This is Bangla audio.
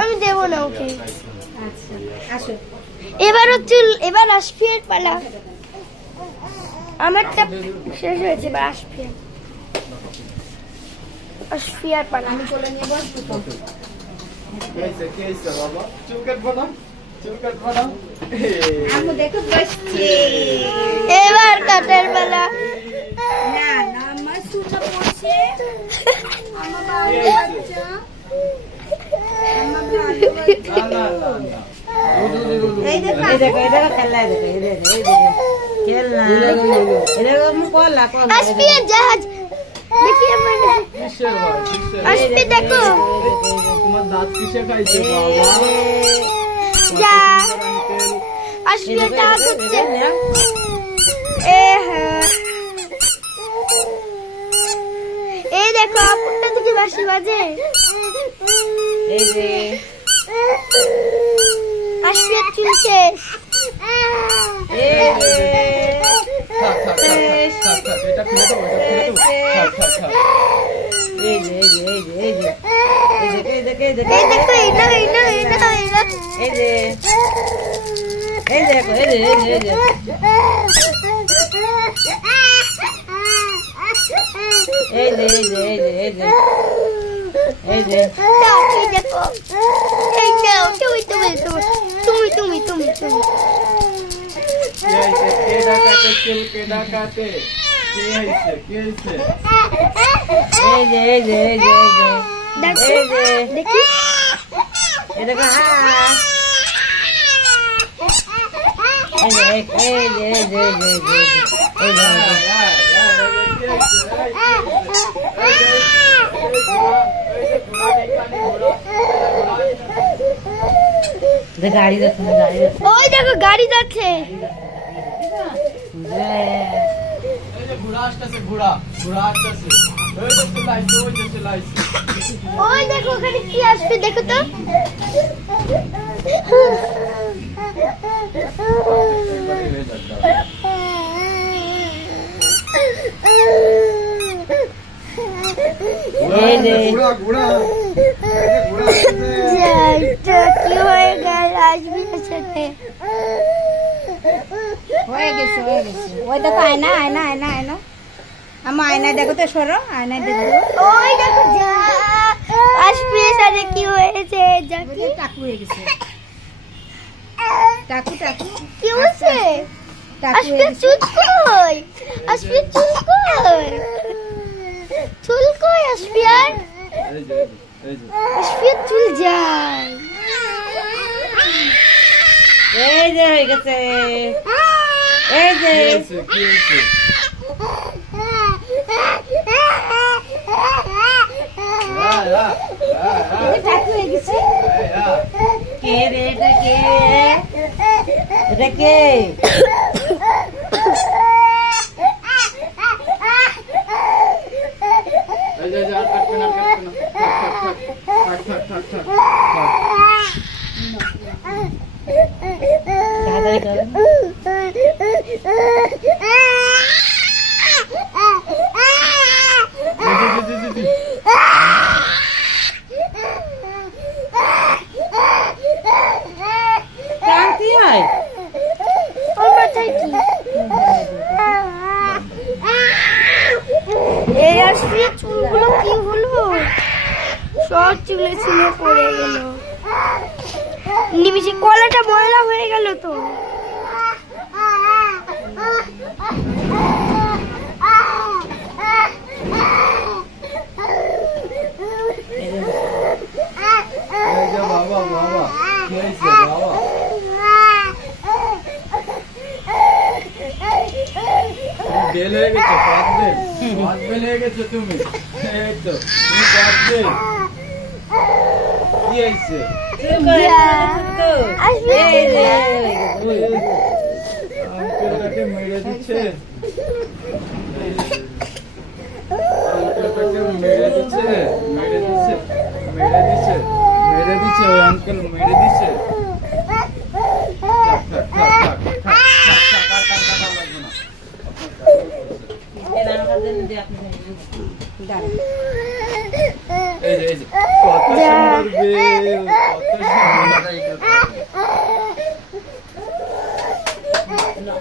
আমি দেবো না ওকে। আচ্ছা আসো। এবার আসফিয়ার পালা। আমারটা শেষ হয়েছে, এবার আসফিয়ার পালা। আমি কোলে নিয়ে বসবো তো। বাবা চুল কাটবো না, চুল কাটবো না। আম্মু দেখো বসছে। এবার কাটার পালা। না না আমার সুটা পড়ছে। আমার ভালো বাচ্চা। আমার ভালো বাচ্চা। না না না এই দেখো খেলা দেখো, এই দেখো খেলনা। এই দেখো আমি কলা আসফিয়ার জাহাজ দেখি আমার। কিসের হয় কিসের? আসফি দেখো তোমার দাঁত কিসে খাইছে বাবা? যা আঙ্কেল আসফিয়ার জাহাজ হচ্ছে। হ্যাঁ, এই দেখো আপুরটা থেকে বাঁশি বাজে। এই যে আসফিয়ার চুল শেষ। এই যে থাক থাক থাক থাক, এটা খুলে দাও, এটা খুলে দাও। থাক থাক থাক। এই যে এই যে এই দেখো এই দেখো এই দেখো এই যে এই যে দাও, এই দেখো এই নাও, তুমি তুমি তুমি তুমি তুমি তুমি কে আইছে? কে ডাকাতে চুল কে ডাকাতে? কে আইছে? কে আইছে? এই যে দেখো এই যে দেখি এই দেখো হ্যাঁ এই যে গাড়ি দেখো ওই দেখো গাড়ি যাচ্ছে। ঘোড়া আসতেছে, ঘোড়া ঘোড়া আসতেছে। ওই যে চলাইছে, ওই যে চলাইছে। ওই দেখো ওখানে কি আসবে দেখো তো। এই যে ঘোড়া ঘোড়া যাইটা কি হয়ে গেল আসবে সাথে। হয়ে গেছে ওই দেখো আয়না আমার আয়নায় দেখো তো, সরো আয়নায় দেখো। ওই দেখো যা আসবে সাথে কি হয়েছে জাকি। টাকু হয়ে গেছে, টাকু কি হয়েছে? টাকু আসবে চুল কই? আসবে চুল কই? চুল কই আসবিয়ার? এই যে এই যে আসবিয়ার চুল যায়। এই যে হয়ে গেছে, এই যে কি হইছে? কি হইছে? টাকু হয়ে গেছে। কে রে এটা কে? এটা কে? এই যে আর কাটবে না, কাটবে না। থাক থাক থাক থাক থাক। তাড়াতাড়ি করো। ক্রান্তি হয় ওর মাথায় কি? এই আসবিয়ার চুলগুলো কি হলো? সব চুলে ছিল পড়ে গেল। নিমিষে কলাটা ময়লা হয়ে গেল তো। এই যে বাবা বাবা কি হইছে বাবা? বেল হয়ে গেছে, পাঁচ বেল হয়ে গেছে তুমি। এই তো তুমি পাঁচ বেল। কি হইছে? আঙ্কেলটাকে মেরে দিচ্ছে, আঙ্কেলটাকে মেরে দিচ্ছে, মেরে দিচ্ছে, মেরে দিচ্ছে, মেরে দিচ্ছে, ওই আঙ্কেল মেরে দিচ্ছে। এই যে কত সুন্দর বেল, কত সুন্দর এটা। না